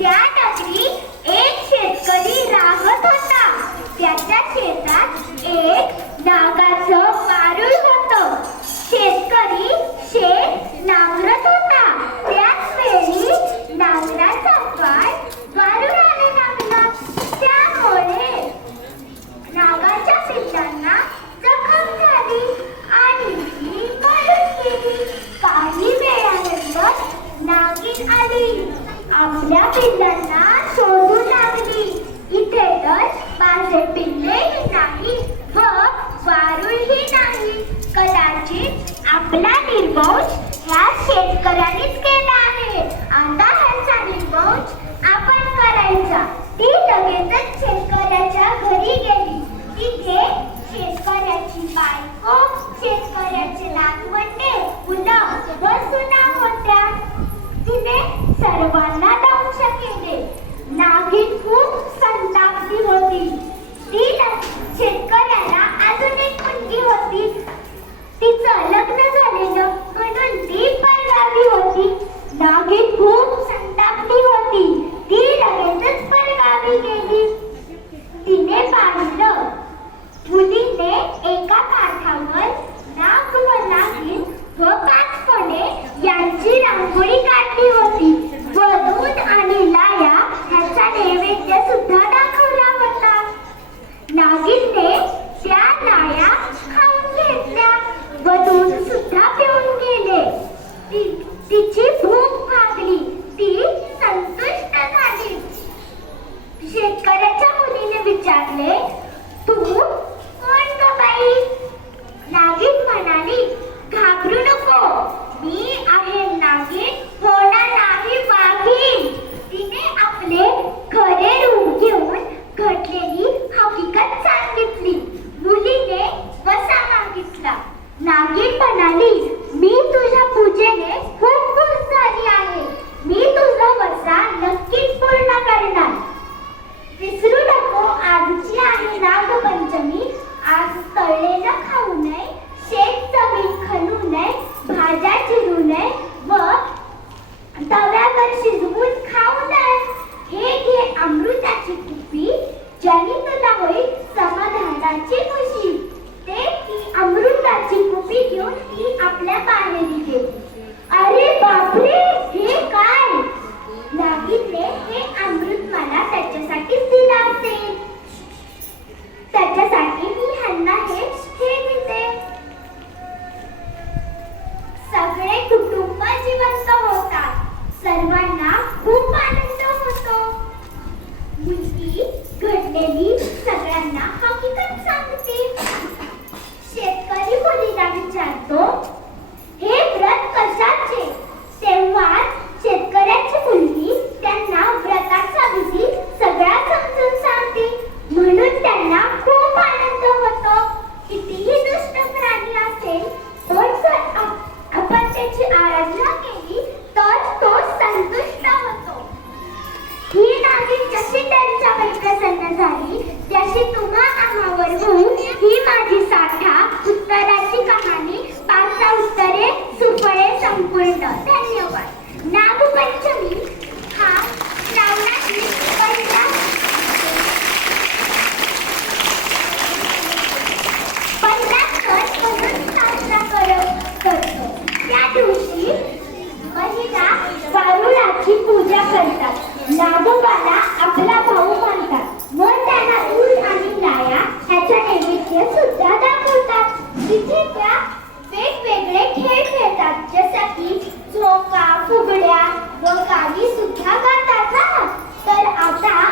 Ya आपल्या पिल्लांना शोधू लागली. इथे तर माझे पिल्लेही नाही व नाही. कदाचित आपला निर्वंश शेतकऱ्यांनीच केला आहे. आता ह्याचा निर्वंश आपण करायचा. ती लगेचच शेतकऱ्याच्या घरी गेली. तिथे शेतकऱ्याची बायको शेतकऱ्याचे नातवंडे गुलाम व सुना होत्या. तिने सर्वांना शेतकऱ्याच्या मुलीने विचारले तू शिजवून खाऊ हे अमृताची कुपी ज्याने तुला होईल समाधानाची खुशी Good baby, Sagrana. वेगवेगळे खेळ खेळतात. जसं की झोका फुगड्या व काही सुद्धा गातात ना? तर आता